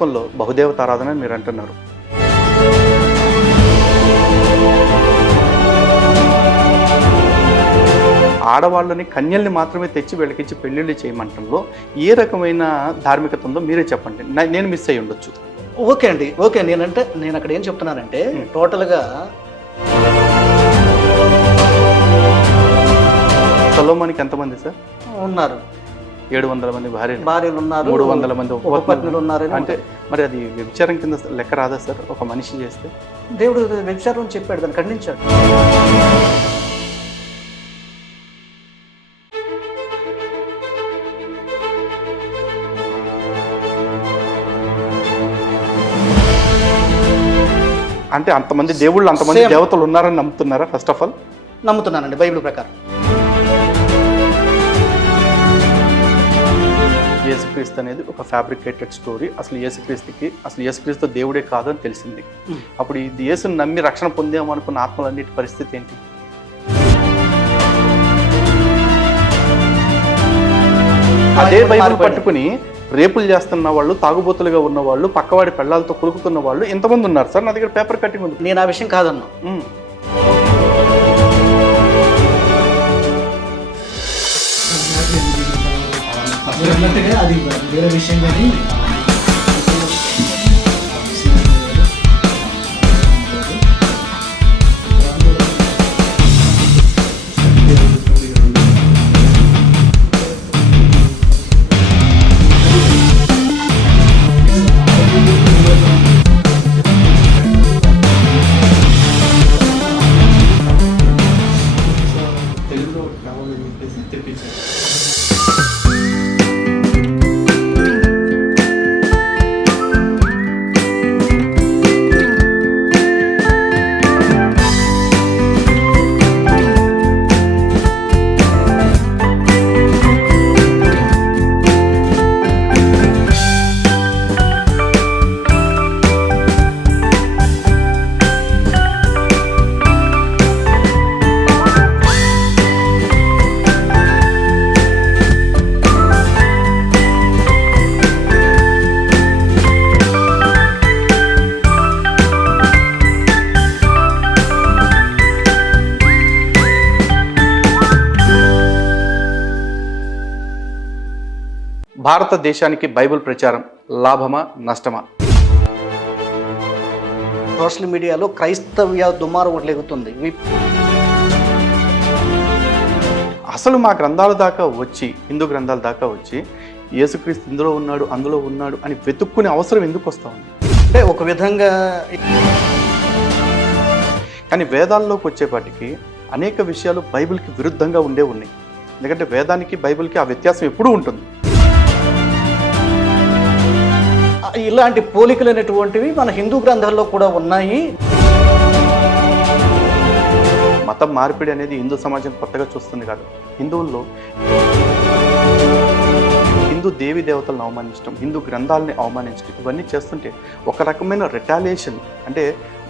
హిందుత్వంలో బహుదేవతారాధన అని మీరు అంటున్నారు. ఆడవాళ్ళని కన్యల్ని మాత్రమే తెచ్చి వీళ్ళకిచ్చి పెళ్ళిళ్ళు చేయమంటంలో ఏ రకమైన ధార్మికత ఉందో మీరే చెప్పండి. నేను మిస్ అయ్యి ఉండొచ్చు. ఓకే అండి ఓకే నేనంటే నేను అక్కడ ఏం చెప్తున్నానంటే. టోటల్గా సొలోమానికి ఎంతమంది సార్? ఉన్నారు. ఏడు వందల మంది భార్యలు భార్యలు ఉన్నారు మూడు వందల మంది ఉపపత్నులు. ఉన్నారని అంటే మరి అది వ్యభిచారం కింద లెక్క రాదా సార్? ఒక మనిషి చేస్తే? దేవుడు వ్యభిచారం చెప్పాడు దాన్ని ఖండించాడు. అంటే అంతమంది దేవుళ్ళు అంతమంది. దేవతలు ఉన్నారని నమ్ముతున్నారా ఫస్ట్ ఆఫ్ ఆల్ నమ్ముతున్నానండి బైబిల్ ప్రకారం. యేసుక్రీస్తు అనేది ఒక ఫ్యాబ్రికేటెడ్ స్టోరీ అసలు యేసుక్రీస్తుకి అసలు యేసుక్రీస్తు దేవుడే కాదు అని తెలిసింది. అప్పుడు ఇది యేసుని నమ్మి రక్షణ పొందాము అనుకున్న ఆత్మలన్నిటి పరిస్థితి ఏంటి? అదే బైబిల్. పట్టుకుని రేపులు చేస్తున్న వాళ్ళు తాగుబోతులుగా ఉన్న వాళ్ళు పక్కవాడి పెళ్ళాలతో కొలుకుతున్న వాళ్ళు ఎంతమంది ఉన్నారు. సార్ నా దగ్గర పేపర్ కట్టింగ్ ఉంది. నేను ఆ విషయం కాదన్నా. అది వేరే విషయం కానీ భారతదేశానికి బైబిల్ ప్రచారం లాభమా నష్టమా? సోషల్ మీడియాలో క్రైస్తవ్య దుమారం లెగుతుంది అసలు మా గ్రంథాల దాకా వచ్చి హిందూ గ్రంథాల దాకా వచ్చి యేసుక్రీస్తు ఇందులో ఉన్నాడు అందులో ఉన్నాడు అని వెతుక్కునే అవసరం ఎందుకు వస్తా ఉంది? అంటే ఒక విధంగా కానీ వేదాల్లోకి వచ్చేపాటికి అనేక విషయాలు బైబిల్కి విరుద్ధంగా ఉండే ఉన్నాయి. ఎందుకంటే వేదానికి బైబిల్కి ఆ వ్యత్యాసం ఎప్పుడూ ఉంటుంది. ఇలాంటి పోలికలైనటువంటివి మన హిందూ గ్రంథాల్లో కూడా ఉన్నాయి. మతం మార్పిడి అనేది హిందూ సమాజం కొత్తగా చూస్తుంది కాదు. హిందువుల్లో హిందూ దేవి దేవతలను అవమానించడం హిందూ గ్రంథాలని అవమానించడం ఇవన్నీ చేస్తుంటే ఒక రకమైన రిటాలియేషన్ అంటే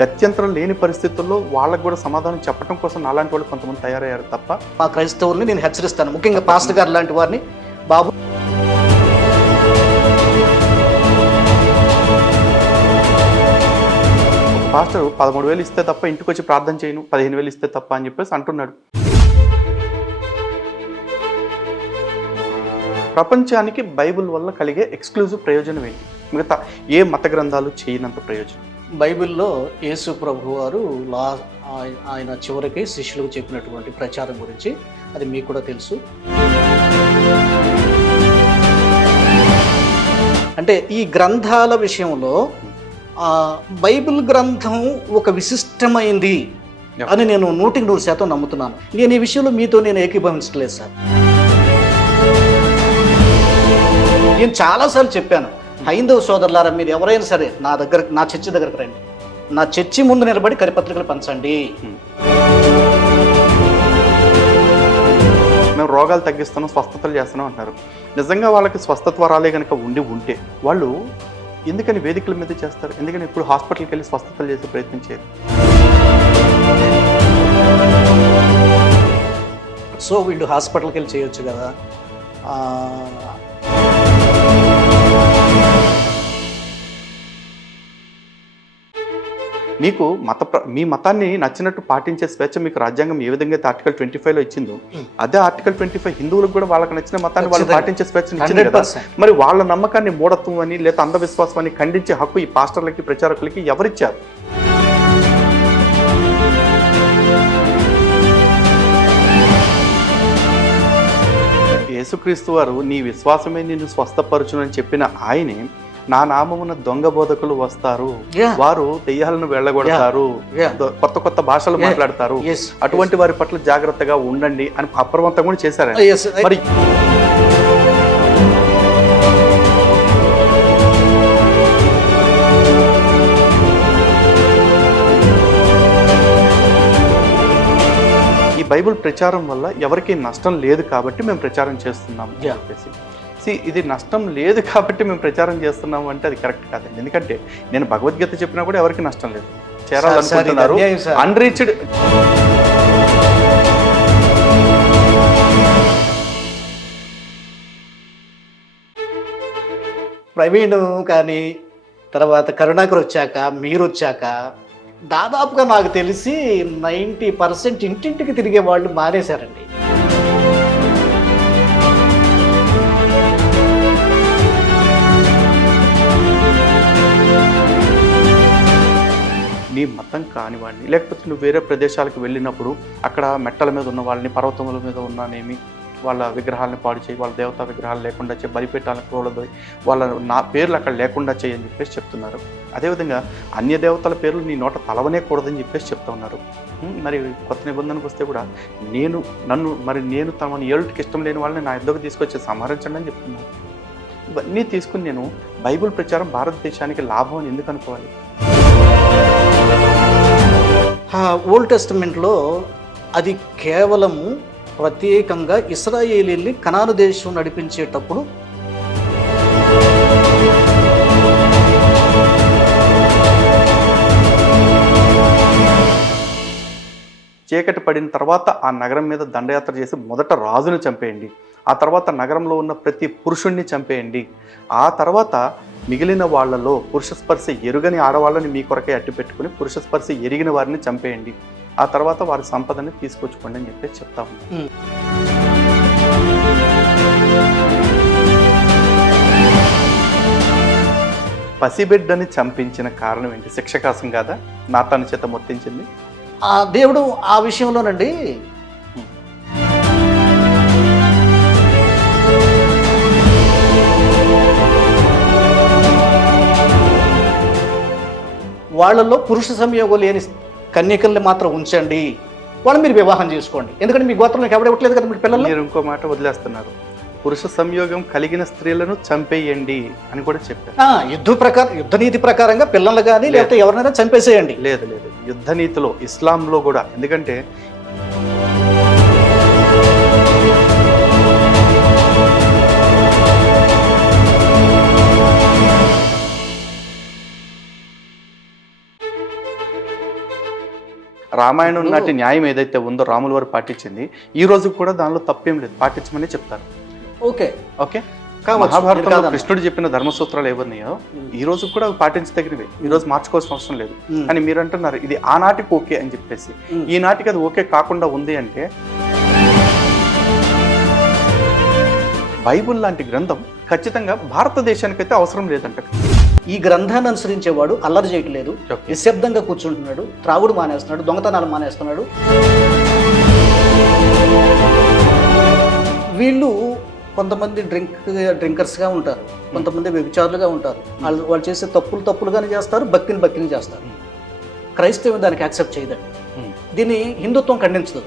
గత్యంతరం లేని పరిస్థితుల్లో వాళ్ళకు కూడా సమాధానం చెప్పడం కోసం అలాంటి వాళ్ళు కొంతమంది తయారయ్యారు తప్ప మా క్రైస్తవుల్ని నేను హెచ్చరిస్తాను. ముఖ్యంగా పాస్టర్ గారు లాంటి వారిని. బాబు పాస్టర్ పదమూడు వేలు ఇస్తే తప్ప ఇంటికి వచ్చి ప్రార్థన చేయను పదిహేను వేలు ఇస్తే తప్ప అని చెప్పేసి అంటున్నాడు. ప్రపంచానికి బైబిల్ వల్ల కలిగే ఎక్స్క్లూజివ్ ప్రయోజనం ఏంటి? మిగతా ఏ మత గ్రంథాలు చేయనంత ప్రయోజనం? బైబిల్లో యేసు ప్రభు వారు లా ఆయన చివరికి శిష్యులకు చెప్పినటువంటి ప్రచారం గురించి అది మీకు కూడా తెలుసు. అంటే ఈ గ్రంథాల విషయంలో బైబిల్ గ్రంథం ఒక విశిష్టమైంది అని నేను నూటికి నూరు శాతం నమ్ముతున్నాను. నేను ఈ విషయంలో మీతో నేను ఏకీభవించట్లేదు సార్. నేను చాలాసార్లు చెప్పాను హైందవ సోదరులారా మీరు ఎవరైనా సరే నా దగ్గర నా చర్చి దగ్గరకు రండి. నా చర్చి ముందు నిలబడి కరిపత్రికలు పంచండి. మేము రోగాలు తగ్గిస్తున్నాం స్వస్థతలు చేస్తున్నాం అంటున్నారు. నిజంగా వాళ్ళకి స్వస్థత వరాలే కనుక ఉండి ఉంటే వాళ్ళు ఎందుకని వేదికల మీద చేస్తారు? ఎందుకని ఇప్పుడు హాస్పిటల్కి వెళ్ళి స్వస్థతలు చేసే ప్రయత్నం చేయరు? సో వీళ్ళు హాస్పిటల్కి వెళ్ళి చేయొచ్చు కదా. మీకు మత మీ మతాన్ని నచ్చినట్టు పాటించే స్వేచ్ఛ మీకు రాజ్యాంగం ఏ విధంగా అయితే ఆర్టికల్ ట్వంటీ ఫైవ్లో ఇచ్చిందో Hmm. అదే ఆర్టికల్ ట్వంటీ ఫైవ్ హిందువులకు కూడా వాళ్ళకి నచ్చిన మతాన్ని వాళ్ళు. పాటించే స్వేచ్ఛ ఇచ్చింది కదా మరి వాళ్ళ నమ్మకాన్ని మూఢత్వం అని లేదా అంధవిశ్వాసం అని ఖండించే హక్కు ఈ పాస్టర్లకి ప్రచారకులకి ఎవరిచ్చారు యేసుక్రీస్తు వారు నీ విశ్వాసమే నిన్ను స్వస్థపరచును అని చెప్పిన ఆయనే నా నామమున దొంగ బోధకులు వస్తారు. వారు దెయ్యాలను వెళ్ళగొడతారు. కొత్త కొత్త భాషలు. మాట్లాడతారు. అటువంటి వారి పట్ల జాగ్రత్తగా ఉండండి అని అప్రమత్తం కూడా చేశారు మరి ఈ బైబిల్ ప్రచారం వల్ల ఎవరికి నష్టం లేదు కాబట్టి మేము ప్రచారం చేస్తున్నాం. చెప్పేసి. See, ఇది నష్టం లేదు కాబట్టి మేము ప్రచారం చేస్తున్నాం అంటే అది కరెక్ట్ కాదండి. ఎందుకంటే నేను భగవద్గీత చెప్పినా కూడా ఎవరికి నష్టం లేదు. చేరాలనుకుంటున్నారు అన్రీచ్డ్ ప్రవీణ్ కానీ తర్వాత కరుణాకర్ వచ్చాక మీరు వచ్చాక దాదాపుగా నాకు తెలిసి నైంటీ పర్సెంట్ ఇంటింటికి తిరిగే వాళ్ళు మానేశారండి. నీ మతం కానివాడిని లేకపోతే నువ్వు వేరే ప్రదేశాలకు వెళ్ళినప్పుడు అక్కడ మెట్టల మీద ఉన్న వాళ్ళని పర్వతముల మీద ఉన్నానేమి వాళ్ళ విగ్రహాలను పాడు చేయి వాళ్ళ దేవతా విగ్రహాలు లేకుండా చేయి బలిపెట్టాలని కూడదు వాళ్ళ నా పేర్లు అక్కడ లేకుండా చేయి అని చెప్పేసి చెప్తున్నారు. అదేవిధంగా అన్య దేవతల పేర్లు నీ నోట తలవనే కూడదని చెప్పేసి చెప్తా ఉన్నారు. మరి కొత్త నిబంధనకు వస్తే కూడా నేను నన్ను మరి నేను తమను ఏళ్ళకి ఇష్టం లేని వాళ్ళని నా ఇద్దరికి తీసుకొచ్చి సంహరించండి అని చెప్తున్నాను ఇవన్నీ తీసుకుని నేను బైబిల్ ప్రచారం భారతదేశానికి లాభం అని ఎందుకు అనుకోవాలి? ఓల్డ్ టెస్టమెంట్లో అది కేవలము ప్రత్యేకంగా ఇస్రాయేలీల్ని కనాను దేశం నడిపించేటప్పుడు చీకటి పడిన తర్వాత ఆ నగరం మీద దండయాత్ర చేసి మొదట రాజును చంపేయండి. ఆ తర్వాత నగరంలో ఉన్న ప్రతి పురుషుణ్ణి చంపేయండి. ఆ తర్వాత మిగిలిన వాళ్ళలో పురుష స్పర్శ ఎరుగని ఆడవాళ్ళని మీ కొరకే అట్టు పెట్టుకుని పురుష స్పర్శ ఎరిగిన వారిని చంపేయండి. ఆ తర్వాత వారి సంపదని తీసుకొచ్చుకోండి అని చెప్పేసి చెప్తా ఉన్నాం. పసిబిడ్డని చంపించిన కారణం ఏంటి? శిక్షకాసం కాదా? నాతాను చేత మొత్తించింది? ఆ దేవుడు ఆ విషయంలోనండి వాళ్ళలో పురుష సంయోగం లేని కన్యకల్ని మాత్రం ఉంచండి. వాళ్ళు మీరు వివాహం చేసుకోండి. ఎందుకంటే మీ గోత్రంలోకి ఎవడెవట్లేదు కదా మీకు పిల్లలు మీరు ఇంకో మాట వదిలేస్తున్నారు. పురుష సంయోగం కలిగిన స్త్రీలను చంపేయండి అని కూడా చెప్పారు. ఆ, యుద్ధ ప్రకారం యుద్ధ నీతి ప్రకారంగా పిల్లలు కానీ లేకపోతే ఎవరినైనా చంపేసేయండి. లేదు లేదు. యుద్ధ నీతిలో ఇస్లాంలో కూడా. ఎందుకంటే రామాయణం నాటి న్యాయం ఏదైతే ఉందో రాముల వారు పాటించింది ఈ రోజు కూడా దానిలో తప్పేం లేదు. పాటించమని చెప్తారు. ఓకే. ఓకే? మహాభారతంలో. కృష్ణుడు చెప్పిన ధర్మసూత్రాలు ఏవన్నాయో ఈ రోజు కూడా పాటించదగినవి. ఈ రోజు మార్చుకోవాల్సిన అవసరం లేదు. కానీ మీరు అంటున్నారు ఇది ఆనాటికి ఓకే అని చెప్పేసి. ఈనాటికి అది ఓకే కాకుండా ఉంది అంటే బైబుల్ లాంటి గ్రంథం ఖచ్చితంగా భారతదేశానికైతే అవసరం లేదంట. ఈ గ్రంథాన్ని అనుసరించేవాడు అల్లరి చేయట్లేదు. నిశ్శబ్దంగా కూర్చుంటున్నాడు. త్రాగుడు మానేస్తున్నాడు. దొంగతనాలు మానేస్తున్నాడు. వీళ్ళు కొంతమంది డ్రింక్ డ్రింకర్స్గా ఉంటారు. కొంతమంది వ్యభిచారులుగా ఉంటారు. వాళ్ళు వాళ్ళు చేసే తప్పులు తప్పులుగానే చేస్తారు. భక్తిని భక్తిని చేస్తారు. క్రైస్తవం దానికి యాక్సెప్ట్ చేయదండి. దీన్ని హిందుత్వం ఖండించదు.